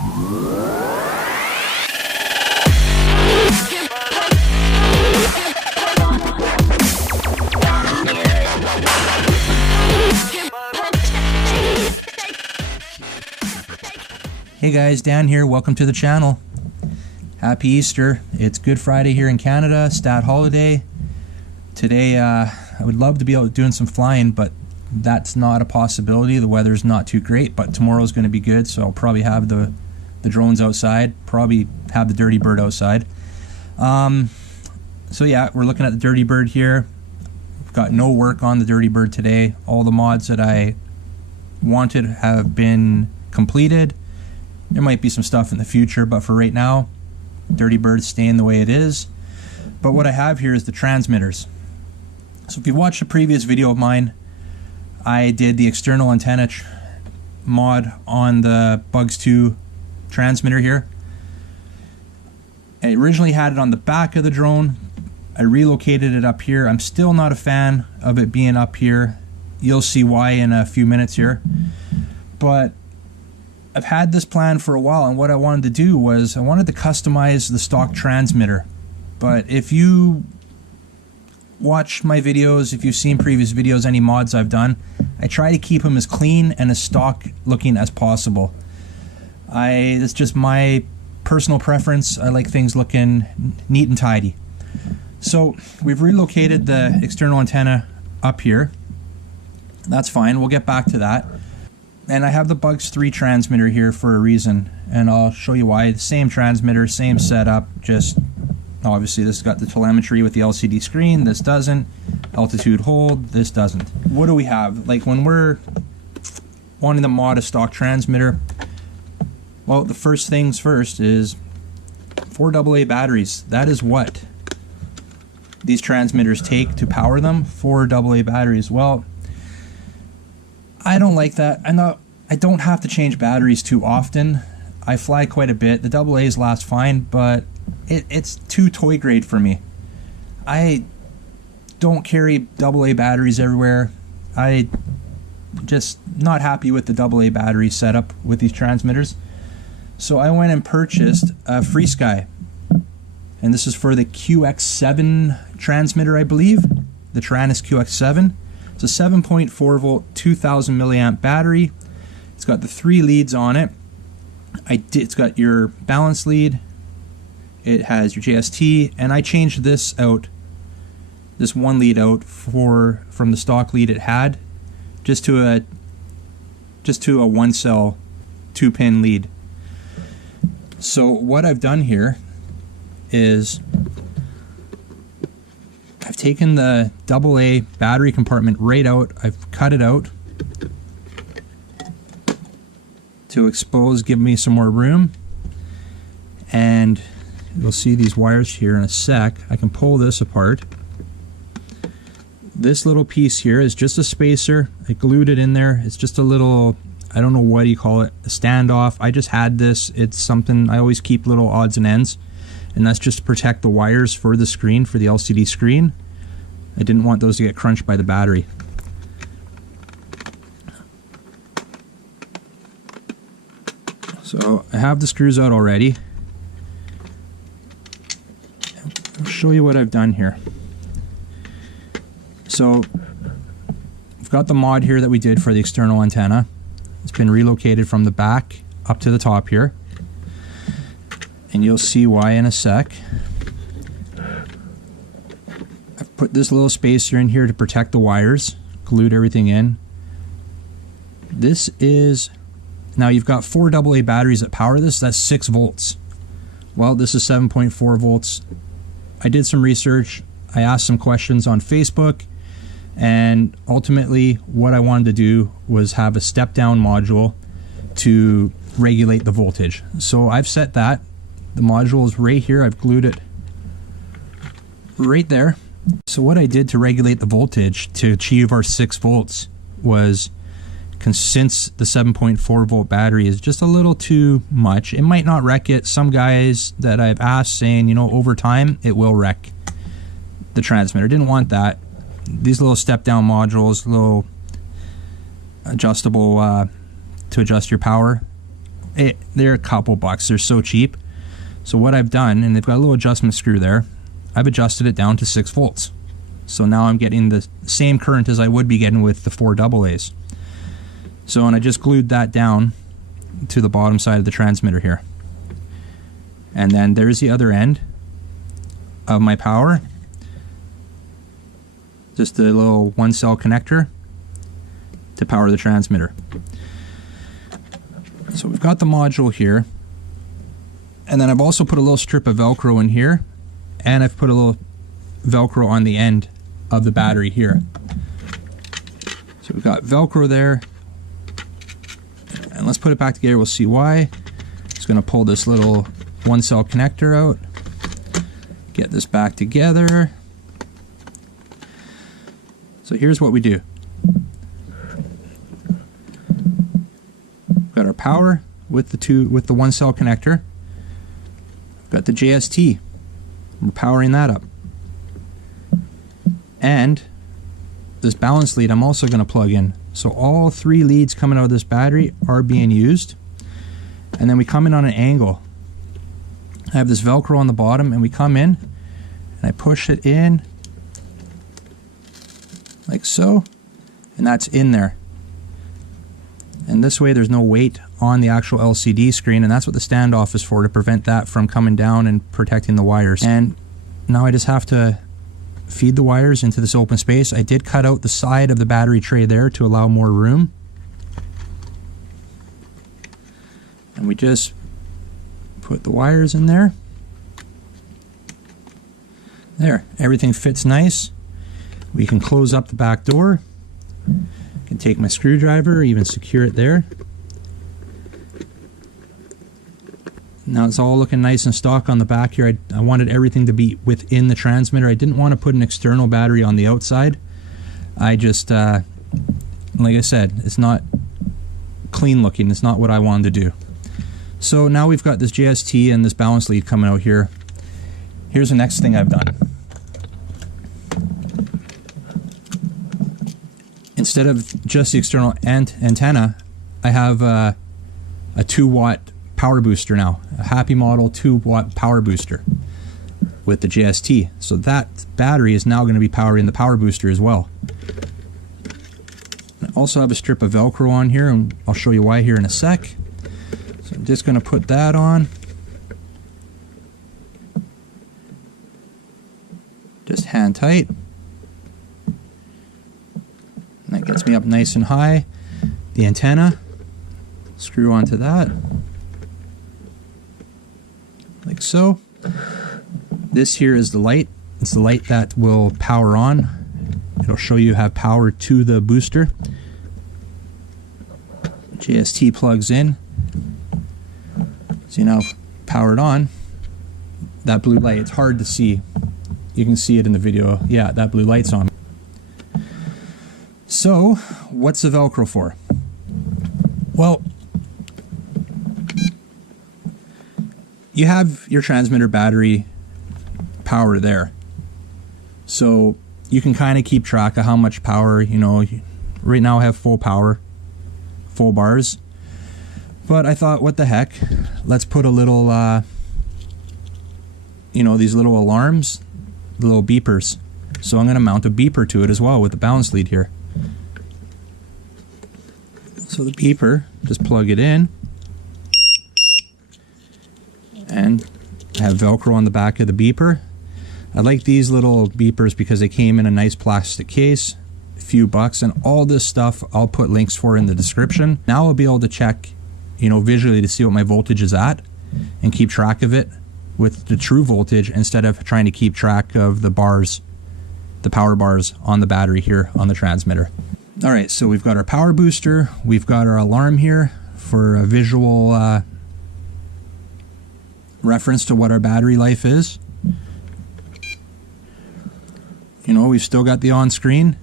Hey guys, Dan here. Welcome to the channel. Happy Easter. It's Good Friday here in Canada, stat holiday. Today I would love to be out doing some flying, but that's not a possibility. The weather's not too great, but tomorrow's going to be good, so I'll probably have the drones outside, probably have the Dirty Bird outside. So yeah, we're looking at the Dirty Bird here. We've got no work on the Dirty Bird today. All the mods that I wanted have been completed. There might be some stuff in the future, but for right now, Dirty Bird's staying the way it is. But what I have here is the transmitters. So if you watched a previous video of mine, I did the external antenna mod on the Bugs 2 transmitter here. I originally had it on the back of the drone. I relocated it up here. I'm still not a fan of it being up here. You'll see why in a few minutes here. But I've had this plan for a while, and what I wanted to do was I wanted to customize the stock transmitter. But if you watch my videos, if you've seen previous videos, any mods I've done, I try to keep them as clean and as stock looking as possible. It's just my personal preference. I like things looking neat and tidy. So we've relocated the external antenna up here. That's fine, we'll get back to that. And I have the Bugs 3 transmitter here for a reason, and I'll show you why. The same transmitter, same setup, just obviously this has got the telemetry with the LCD screen, this doesn't. Altitude hold, this doesn't. What do we have? Like when we're wanting to mod a stock transmitter, well, the first things first is 4 AA batteries. That is what these transmitters take to power them, 4 AA batteries. Well, I don't like that. I don't have to change batteries too often. I fly quite a bit. The AA's last fine, but it's too toy grade for me. I don't carry AA batteries everywhere. I just not happy with the AA battery setup with these transmitters. So I went and purchased a FRYSKY. And this is for the QX7 transmitter, I believe. The Taranis QX7. It's a 7.4 volt, 2000 milliamp battery. It's got the 3 leads on it. It's got your balance lead. It has your JST, and I changed this out, this one lead out from the stock lead it had, just to a 1-cell 2-pin lead. So what I've done here is I've taken the AA battery compartment right out. I've cut it out to expose, give me some more room. And you'll see these wires here in a sec. I can pull this apart. This little piece here is just a spacer. I glued it in there. It's just a little, I don't know what you call it, a standoff. I just had this. It's something, I always keep little odds and ends. And that's just to protect the wires for the screen, for the LCD screen. I didn't want those to get crunched by the battery. So I have the screws out already. I'll show you what I've done here. So I've got the mod here that we did for the external antenna. It's been relocated from the back up to the top here. And you'll see why in a sec. I've put this little spacer in here to protect the wires, glued everything in. This is, now you've got 4 AA batteries that power this, that's 6 volts. Well, this is 7.4 volts. I did some research, I asked some questions on Facebook, and ultimately what I wanted to do was have a step down module to regulate the voltage. So I've set that. The module is right here. I've glued it right there. So what I did to regulate the voltage to achieve our 6 volts was, since the 7.4 volt battery is just a little too much, it might not wreck it. Some guys that I've asked saying, you know, over time it will wreck the transmitter. Didn't want that. These little step down modules, little adjustable to adjust your power, They're a couple bucks. They're so cheap. So what I've done, and they've got a little adjustment screw there, I've adjusted it down to 6 volts. So now I'm getting the same current as I would be getting with the 4 AA's. So, and I just glued that down to the bottom side of the transmitter here. And then there's the other end of my power. Just a little 1-cell connector to power the transmitter. So we've got the module here. And then I've also put a little strip of Velcro in here. And I've put a little Velcro on the end of the battery here. So we've got Velcro there. And let's put it back together, we'll see why. Just gonna pull this little 1-cell connector out. Get this back together. So here's what we do. We've got our power with the 1-cell connector. We've got the JST. We're powering that up. And this balance lead I'm also going to plug in. So all 3 leads coming out of this battery are being used. And then we come in on an angle. I have this Velcro on the bottom, and we come in and I push it in like so, and that's in there. And this way there's no weight on the actual LCD screen, and that's what the standoff is for, to prevent that from coming down and protecting the wires. And now I just have to feed the wires into this open space. I did cut out the side of the battery tray there to allow more room. And we just put the wires in there. There, everything fits nice. We can close up the back door. I can take my screwdriver, even secure it there. Now it's all looking nice and stock on the back here. I wanted everything to be within the transmitter. I didn't want to put an external battery on the outside. I just, like I said, it's not clean looking. It's not what I wanted to do. So now we've got this JST and this balance lead coming out here. Here's the next thing I've done. Instead of just the external antenna, I have a 2-watt power booster now. A Happy Model 2-watt power booster with the JST. So that battery is now going to be powering the power booster as well. I also have a strip of Velcro on here, and I'll show you why here in a sec. So I'm just going to put that on. Just hand tight. And that gets me up nice and high. The antenna, screw onto that. Like so. This here is the light. It's the light that will power on. It'll show you have power to the booster. JST plugs in. See, now powered on. That blue light, it's hard to see. You can see it in the video. Yeah, that blue light's on. So, what's the Velcro for? Well, you have your transmitter battery power there. So you can kind of keep track of how much power, you know. Right now I have full power, full bars. But I thought, what the heck? Let's put a little, you know, these little alarms, the little beepers. So I'm going to mount a beeper to it as well with the balance lead here. So the beeper, just plug it in. And I have Velcro on the back of the beeper. I like these little beepers because they came in a nice plastic case, a few bucks, and all this stuff I'll put links for in the description. Now I'll be able to check, you know, visually to see what my voltage is at and keep track of it with the true voltage instead of trying to keep track of the bars, the power bars on the battery here on the transmitter. All right, so we've got our power booster, we've got our alarm here for a visual reference to what our battery life is. You know, we've still got the on screen.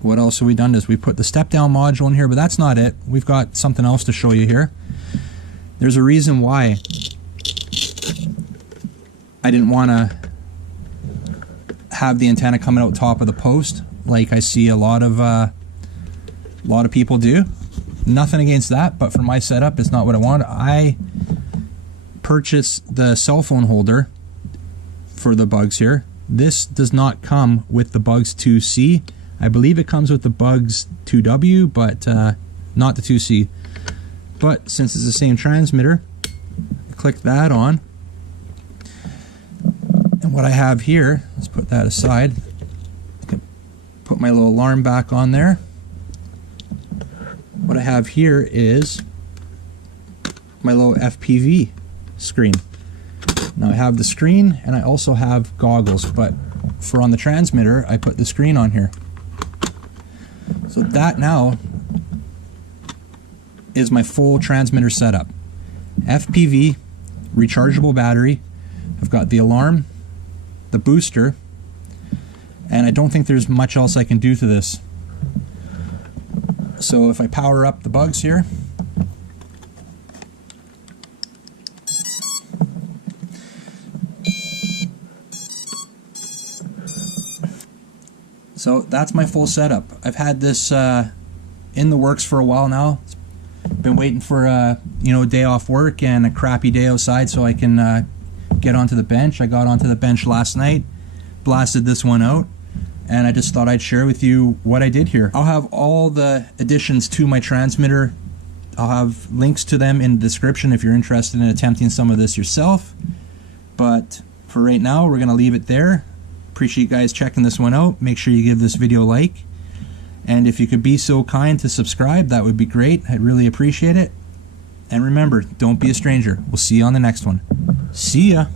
What else have we done is we put the step down module in here, but that's not it. We've got something else to show you here. There's a reason why I didn't want to have the antenna coming out top of the post like I see a lot of people do. Nothing against that, but for my setup, it's not what I want. I purchased the cell phone holder for the Bugs here. This does not come with the Bugs 2C. I believe it comes with the Bugs 2W, but not the 2C. But since it's the same transmitter, click that on. And what I have here, let's put that aside. Put my little alarm back on there. What I have here is my little FPV screen. Now I have the screen and I also have goggles, but for on the transmitter I put the screen on here. So that now is my full transmitter setup. FPV, rechargeable battery, I've got the alarm, the booster, and I don't think there's much else I can do to this. So if I power up the Bugs here, so that's my full setup. I've had this in the works for a while now. Been waiting for a day off work and a crappy day outside so I can get onto the bench. I got onto the bench last night, blasted this one out, and I just thought I'd share with you what I did here. I'll have all the additions to my transmitter. I'll have links to them in the description if you're interested in attempting some of this yourself. But for right now, we're going to leave it there. Appreciate you guys checking this one out. Make sure you give this video a like. And if you could be so kind to subscribe, that would be great. I'd really appreciate it. And remember, don't be a stranger. We'll see you on the next one. See ya.